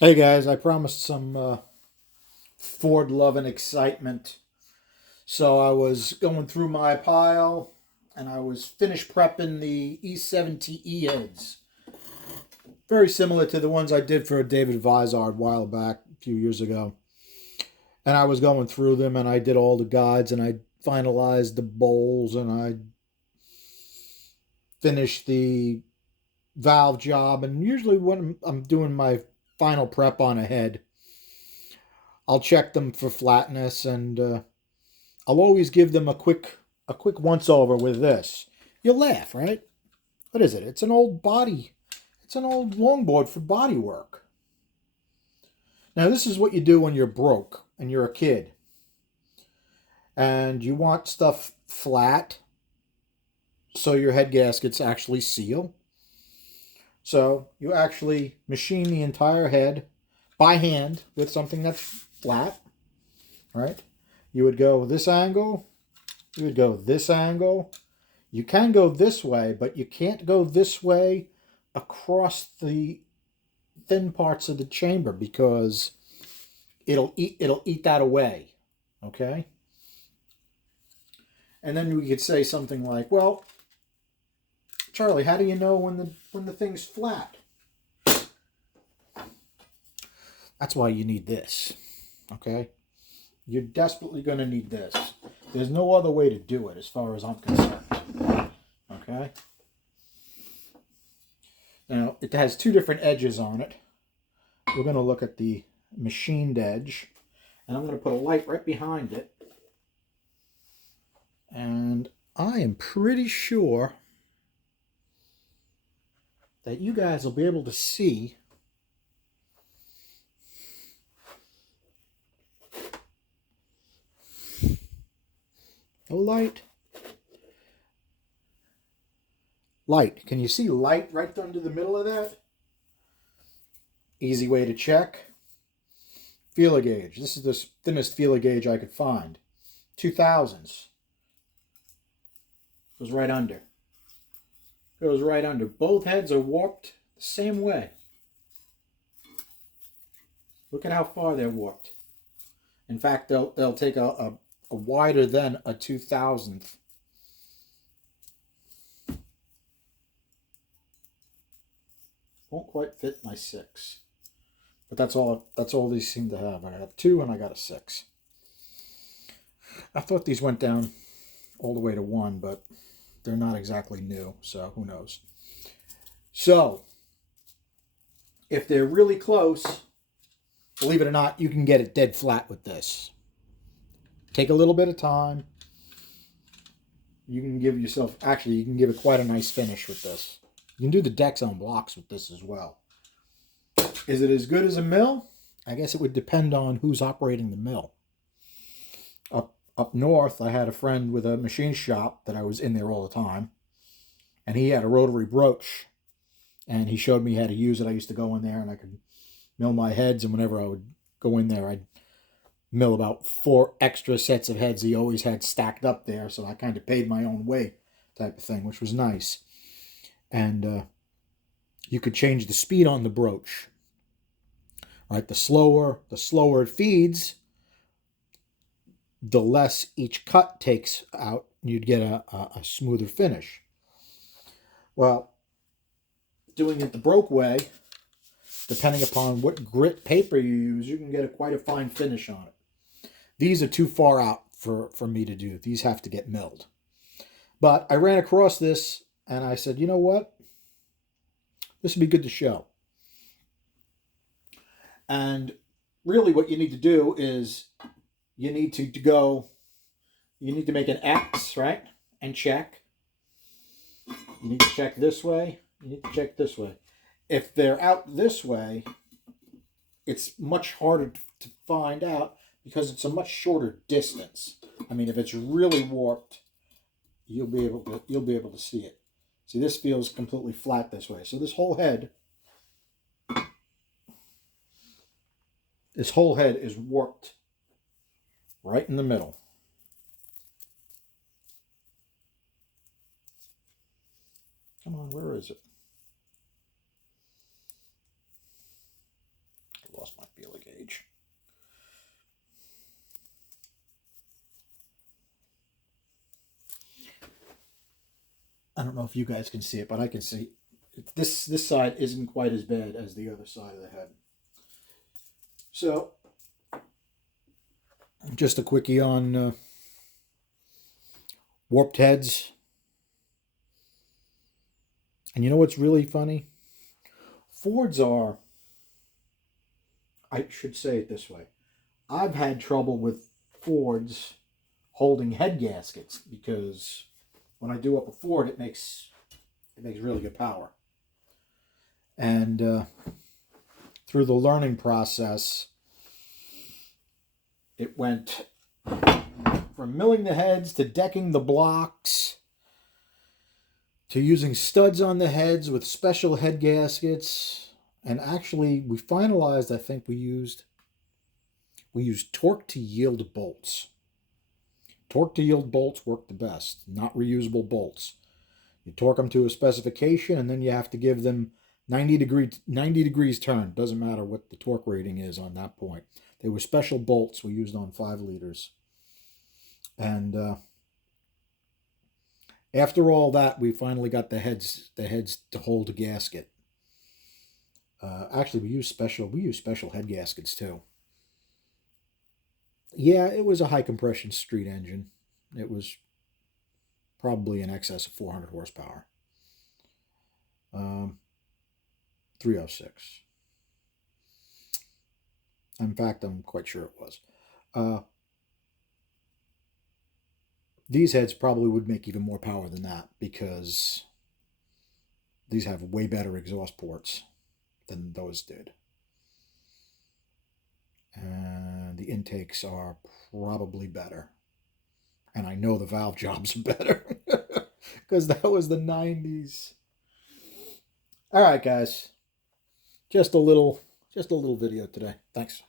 Hey guys, I promised some Ford love and excitement. So I was going through my pile and I was finished prepping the E7TE heads. Very similar to the ones I did for David Vizard a while back, a few years ago. And I was going through them and I did all the guides and I finalized the bowls and I finished the valve job. And usually when I'm doing my final prep on a head, I'll check them for flatness and I'll always give them a quick once over with this. You'll laugh, right? What is it? It's an old body. It's an old longboard for body work. Now this is what you do when you're broke and you're a kid and you want stuff flat so your head gaskets actually seal. So you actually machine the entire head by hand with something that's flat, right? You would go this angle, you would go this angle. You can go this way, but you can't go this way across the thin parts of the chamber because it'll eat that away. Okay? And then we could say something like, "Well, Charlie, how do you know when the thing's flat?" That's why you need this. Okay? You're desperately going to need this. There's no other way to do it as far as I'm concerned. Okay? Now, it has two different edges on it. We're going to look at the machined edge, and I'm going to put a light right behind it. And I am pretty sure that you guys will be able to see a light. Light. Can you see light right under the middle of that? Easy way to check. Feeler gauge. This is the thinnest feeler gauge I could find. 2000s. Goes right under. Goes right under. Both heads are warped the same way. Look at how far they're warped. In fact, they'll take a wider than a 2000th. Won't quite fit my 6. But that's all these seem to have. I have 2 and I got a 6. I thought these went down all the way to 1, but they're not exactly new, so who knows. So, if they're really close, believe it or not, you can get it dead flat with this. Take a little bit of time. You can give yourself, actually, you can give it quite a nice finish with this. You can do the decks on blocks with this as well. Is it as good as a mill? I guess it would depend on who's operating the mill. Up north, I had a friend with a machine shop that I was in there all the time, and he had a rotary broach, and he showed me how to use it. I used to go in there and I could mill my heads, and whenever I would go in there, I'd mill about 4 extra sets of heads he always had stacked up there, so I kind of paid my own way type of thing, which was nice. And you could change the speed on the broach. Right, the slower it feeds, the less each cut takes out. You'd get a smoother finish. Well, doing it the broke way, depending upon what grit paper you use, you can get quite a fine finish on it. These are too far out for me to do. These have to get milled. But I ran across this and I said, you know what? This would be good to show. And really what you need to do is you need to go, you need to make an X, right? And check. You need to check this way. You need to check this way. If they're out this way, it's much harder to find out because it's a much shorter distance. I mean, if it's really warped, you'll be able to see it. See, this feels completely flat this way. So this whole head is warped right in the middle. Come on, where is it? lost my feeler gauge. I don't know if you guys can see it, but I can see this side isn't quite as bad as the other side of the head. So, just a quickie on warped heads. And you know what's really funny? Fords are, I should say it this way, I've had trouble with Fords holding head gaskets because when I do up a Ford, it makes really good power. And through the learning process, it went from milling the heads to decking the blocks to using studs on the heads with special head gaskets. And actually, we finalized, I think we used torque to yield bolts. Torque to yield bolts work the best, not reusable bolts. You torque them to a specification, and then you have to give them 90 degrees turn. Doesn't matter what the torque rating is on that point. They were special bolts we used on 5 liters. And after all that, we finally got the heads to hold a gasket. Actually, we use special head gaskets too. Yeah, it was a high compression street engine. It was probably in excess of 400 horsepower. 306. In fact, I'm quite sure it was. These heads probably would make even more power than that because these have way better exhaust ports than those did. And the intakes are probably better. And I know the valve jobs are better because that was the 90s. All right, guys. Just a little video today. Thanks.